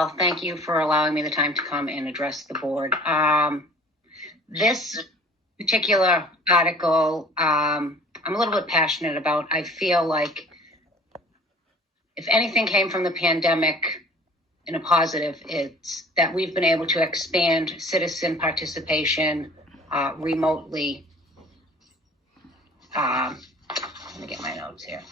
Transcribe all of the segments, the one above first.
Well, thank you for allowing me the time to come and address the board. This particular article, I'm a little bit passionate about. I feel like if anything came from the pandemic in a positive, it's that we've been able to expand citizen participation remotely. Let me get my notes here.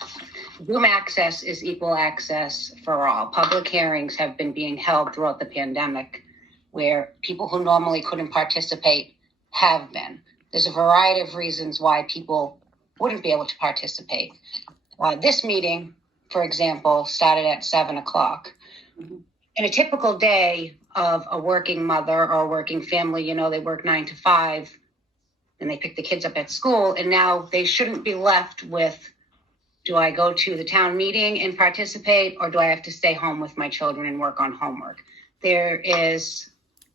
Zoom access is equal access for all. Public hearings have been being held throughout the pandemic where people who normally couldn't participate have been. There's a variety of reasons why people wouldn't be able to participate. This meeting, for example, started at 7 o'clock. In a typical day of a working mother or a working family, they work 9 to 5 and they pick the kids up at school. And now they shouldn't be left with, do I go to the town meeting and participate, or do I have to stay home with my children and work on homework? There is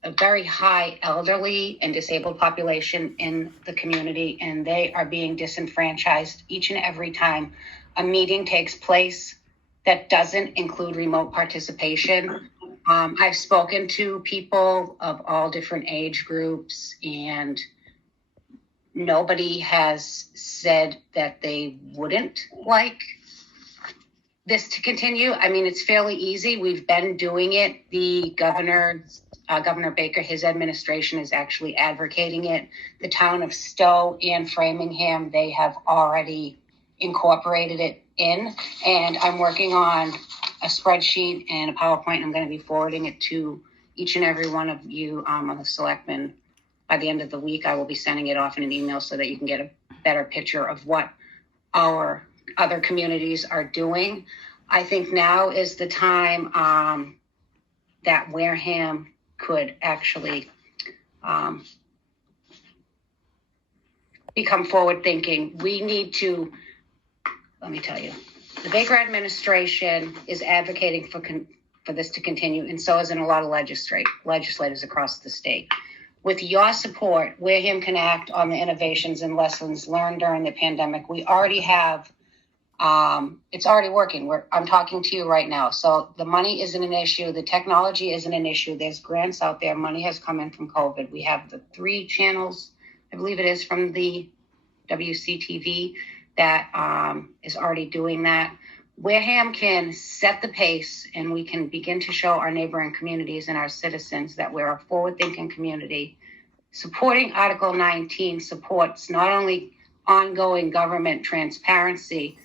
a very high elderly and disabled population in the community, and they are being disenfranchised each and every time a meeting takes place that doesn't include remote participation. I've spoken to people of all different age groups, and nobody has said that they wouldn't like this to continue. I mean, it's fairly easy. We've been doing it. The Governor Baker, his administration is actually advocating it. The town of Stowe and Framingham, they have already incorporated it in. And I'm working on a spreadsheet and a PowerPoint. I'm going to be forwarding it to each and every one of you on the selectmen. By the end of the week, I will be sending it off in an email so that you can get a better picture of what our other communities are doing. I think now is the time that Wareham could actually become forward thinking. We need to, let me tell you, the Baker administration is advocating for this to continue, and so is in a lot of legislators across the state. With your support, Wareham can act on the innovations and lessons learned during the pandemic. We already have, it's already working. I'm talking to you right now. So the money isn't an issue. The technology isn't an issue. There's grants out there. Money has come in from COVID. We have the 3 channels, I believe it is, from the WCTV that is already doing that. Wareham can set the pace, and we can begin to show our neighboring communities and our citizens that we're a forward-thinking community. Supporting Article 19 supports not only ongoing government transparency,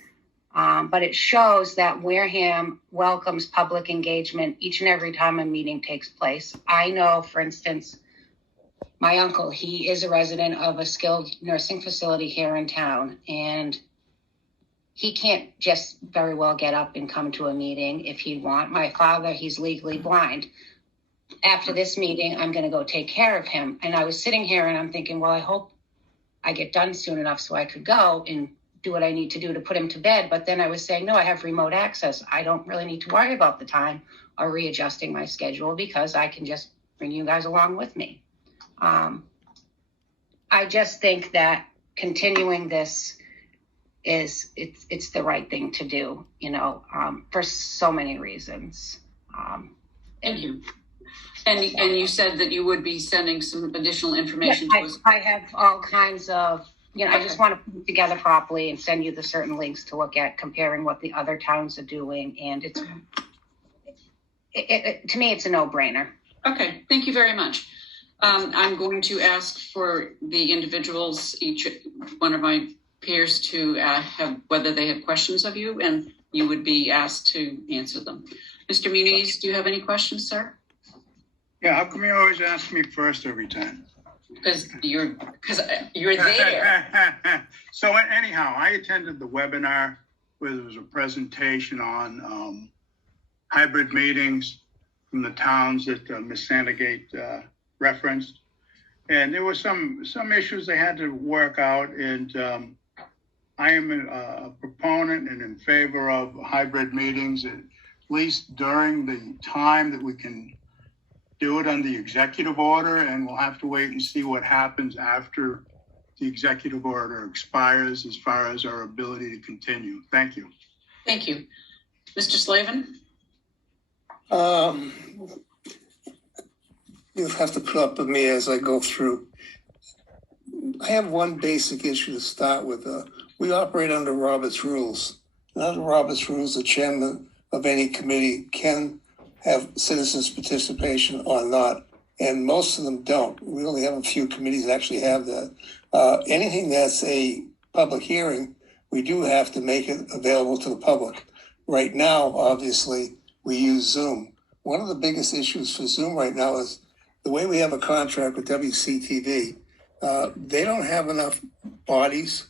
but it shows that Wareham welcomes public engagement each and every time a meeting takes place. I know, for instance, my uncle, he is a resident of a skilled nursing facility here in town, and he can't just very well get up and come to a meeting if he'd want. My father, he's legally blind. After this meeting, I'm going to go take care of him. And I was sitting here and I'm thinking, well, I hope I get done soon enough so I could go and do what I need to do to put him to bed. But then I was saying, no, I have remote access. I don't really need to worry about the time or readjusting my schedule because I can just bring you guys along with me. I just think that continuing this it's the right thing to do, for so many reasons. Thank you. And you said that you would be sending some additional information to us. I have all kinds of, I just want to put it together properly and send you the certain links to look at, comparing what the other towns are doing. And it's, to me, it's a no-brainer. Okay, thank you very much. I'm going to ask for the individuals, each one of my peers, to have whether they have questions of you, and you would be asked to answer them. Mr. Muniz, do you have any questions, sir? Yeah, how come you always ask me first every time? Because you're there. So anyhow, I attended the webinar where there was a presentation on hybrid meetings from the towns that Ms. Sandegate referenced. And there were some issues they had to work out, and I am a proponent and in favor of hybrid meetings, at least during the time that we can do it under the executive order, and we'll have to wait and see what happens after the executive order expires as far as our ability to continue. Thank you. Thank you. Mr. Slavin? You'll have to put up with me as I go through. I have one basic issue to start with. We operate under Robert's rules. And under Robert's rules, the chairman of any committee can have citizens' participation or not, and most of them don't. We only have a few committees that actually have that. Anything that's a public hearing, we do have to make it available to the public. Right now, obviously, we use Zoom. One of the biggest issues for Zoom right now is the way we have a contract with WCTV. They don't have enough bodies,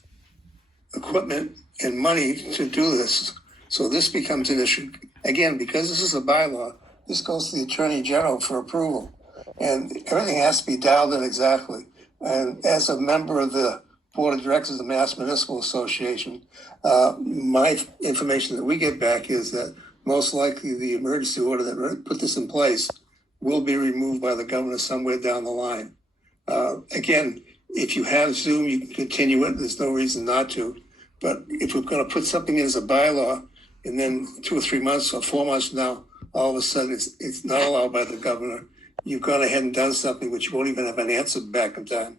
equipment, and money to do this. So this becomes an issue. Again, because this is a bylaw, this goes to the Attorney General for approval. And everything has to be dialed in exactly. And as a member of the Board of Directors of the Mass Municipal Association, my information that we get back is that most likely the emergency order that put this in place will be removed by the governor somewhere down the line. Again, if you have Zoom, you can continue it. There's no reason not to. But if we're going to put something in as a bylaw, and then 2 or 3 months or 4 months from now, all of a sudden it's not allowed by the governor, you've gone ahead and done something which you won't even have an answer back in time.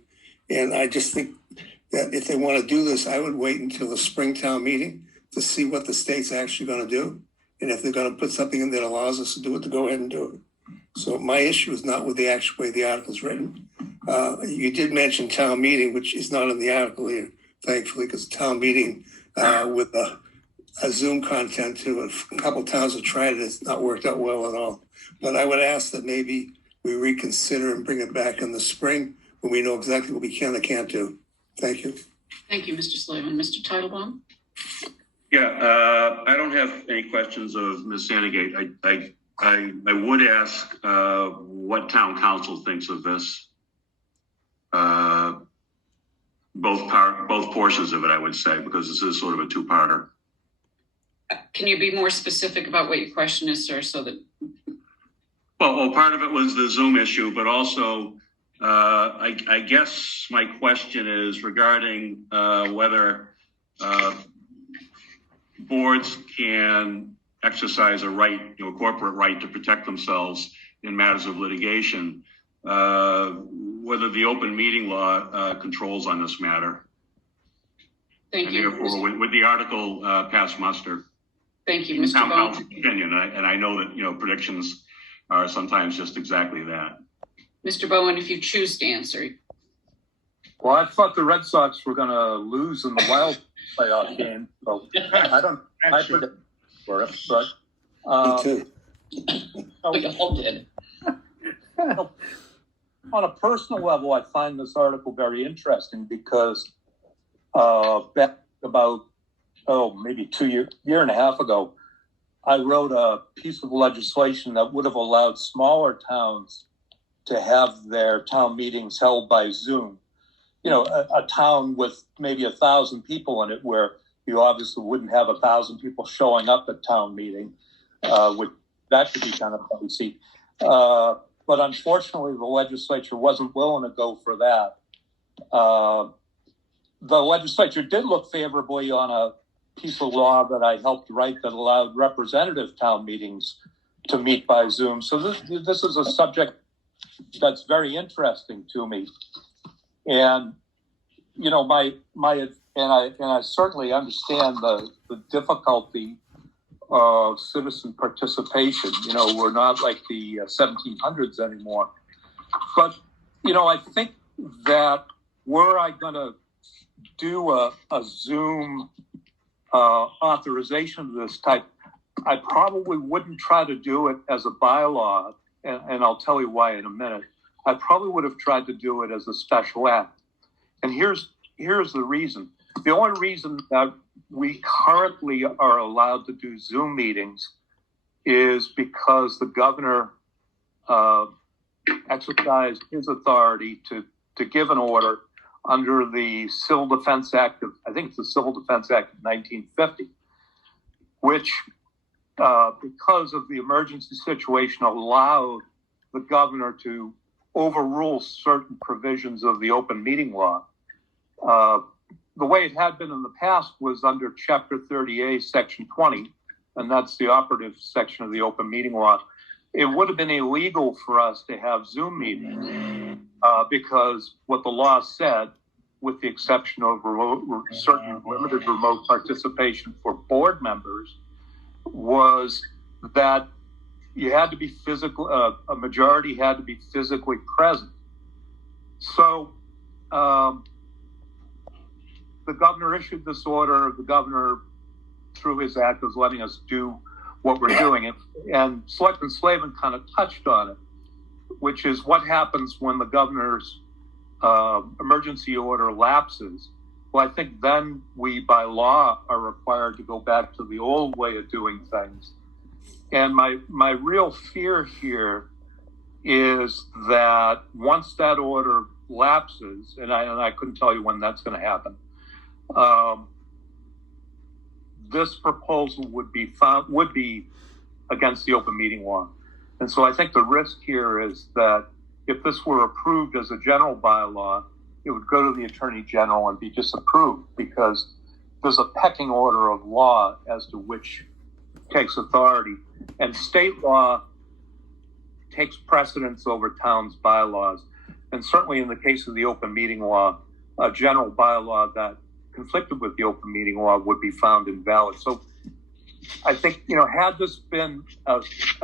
And I just think that if they want to do this, I would wait until the Springtown meeting to see what the state's actually going to do. And if they're going to put something in that allows us to do it, to go ahead and do it. So my issue is not with the actual way the article is written. You did mention town meeting, which is not in the article here, thankfully, because town meeting with a Zoom content to a couple towns have tried it. It's not worked out well at all. But I would ask that maybe we reconsider and bring it back in the spring when we know exactly what we can and can't do. Thank you. Thank you, Mr. Slavin. Mr. Titlebaum? Yeah, I don't have any questions of Ms. Sandegate. I would ask what town council thinks of this. Both portions of it, I would say, because this is sort of a two-parter. Can you be more specific about what your question is, sir, so that... Well, part of it was the Zoom issue, but also I guess my question is regarding whether boards can exercise a right, a corporate right to protect themselves in matters of litigation, whether the open meeting law controls on this matter. Thank you. Therefore, would the article pass muster? Thank you, Mr. Town Bowen. council's opinion, and I know that predictions are sometimes just exactly that. Mr. Bowen, if you choose to answer. Well, I thought the Red Sox were going to lose in the Wild playoff game, so I predict for it, but Me too. We all did. on a personal level, I find this article very interesting because back about maybe year and a half ago, I wrote a piece of legislation that would have allowed smaller towns to have their town meetings held by Zoom. A town with maybe 1,000 people in it, where you obviously wouldn't have 1,000 people showing up at town meeting, which that could be kind of pricey. But unfortunately, the legislature wasn't willing to go for that. The legislature did look favorably on a piece of law that I helped write that allowed representative town meetings to meet by Zoom. So this is a subject that's very interesting to me. And, I certainly understand the difficulty of citizen participation. We're not like the 1700s anymore. But, I think that were I going to do a Zoom authorization of this type, I probably wouldn't try to do it as a bylaw, and I'll tell you why in a minute. I probably would have tried to do it as a special act. And here's the reason. The only reason that we currently are allowed to do Zoom meetings is because the governor exercised his authority to give an order under the Civil Defense Act of, I think it's the Civil Defense Act of 1950, which, because of the emergency situation, allowed the governor to overrule certain provisions of the open meeting law. The way it had been in the past was under Chapter 30A, Section 20, and that's the operative section of the open meeting law. it would have been illegal for us to have Zoom meetings because what the law said, with the exception of certain limited remote participation for board members, was that you had to be a majority had to be physically present. So the governor issued this order. The governor, through his act, was letting us do what we're doing. And Selectman Slavin kind of touched on it, which is what happens when the governor's emergency order lapses. Well, I think then we, by law, are required to go back to the old way of doing things. And my real fear here is that once that order lapses, and I couldn't tell you when that's going to happen, this proposal would be against the open meeting law. And so I think the risk here is that if this were approved as a general bylaw, it would go to the Attorney General and be disapproved because there's a pecking order of law as to which takes authority. And state law takes precedence over towns' bylaws. And certainly in the case of the open meeting law, a general bylaw that conflicted with the open meeting law would be found invalid. So I think, had this been a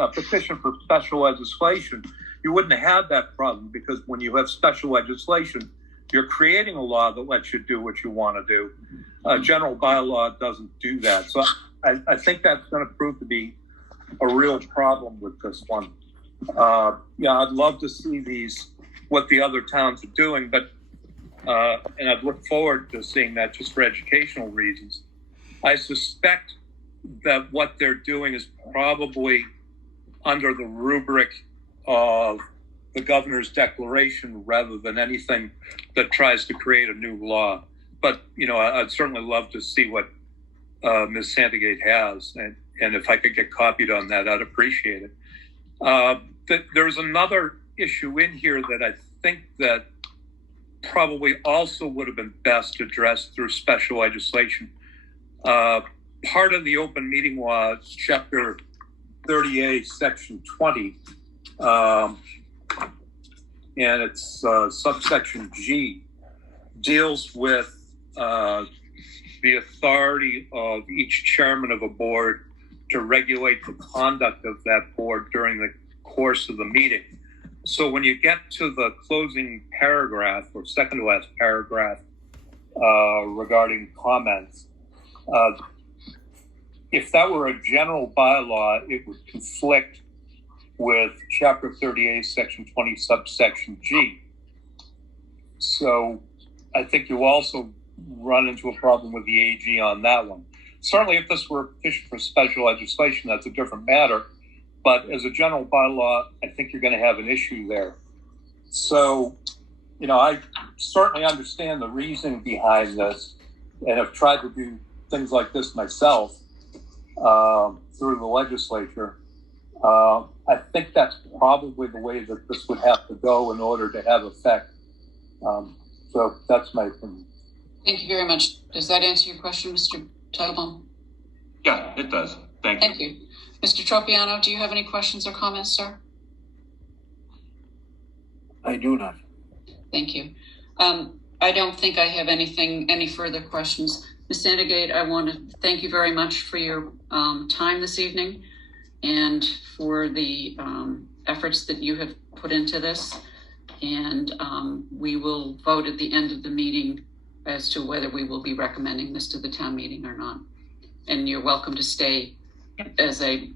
petition for special legislation, you wouldn't have had that problem, because when you have special legislation, you're creating a law that lets you do what you want to do. A general bylaw doesn't do that. So I think that's going to prove to be a real problem with this one. I'd love to see what the other towns are doing, but and I'd look forward to seeing that just for educational reasons. I suspect that what they're doing is probably under the rubric of the governor's declaration rather than anything that tries to create a new law. But, I'd certainly love to see what Ms. Sandegate has. And if I could get copied on that, I'd appreciate it. There's another issue in here that I think that probably also would have been best addressed through special legislation. Part of the open meeting law, chapter 38, section 20, and it's subsection G, deals with the authority of each chairman of a board to regulate the conduct of that board during the course of the meeting. So when you get to the closing paragraph or second to last paragraph regarding comments, if that were a general bylaw, it would conflict with chapter 38, section 20, subsection G. So I think you also run into a problem with the AG on that one. Certainly if this were a petition for special legislation, that's a different matter. But as a general bylaw, I think you're going to have an issue there. So, I certainly understand the reason behind this and have tried to do things like this myself through the legislature. I think that's probably the way that this would have to go in order to have effect. So that's my opinion. Thank you very much. Does that answer your question, Mr. Titlebaum? Yeah, it does. Thank you. Thank you. Mr. Tropiano, do you have any questions or comments, sir? I do not. Thank you. I don't think I have any further questions. Ms. Sandegate, I want to thank you very much for your time this evening and for the efforts that you have put into this. And we will vote at the end of the meeting as to whether we will be recommending this to the town meeting or not. And you're welcome to stay as an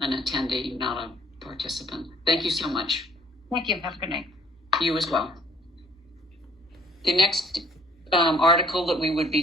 attendee, not a participant. Thank you so much. Thank you. Have a good night. You as well. The next article that we would be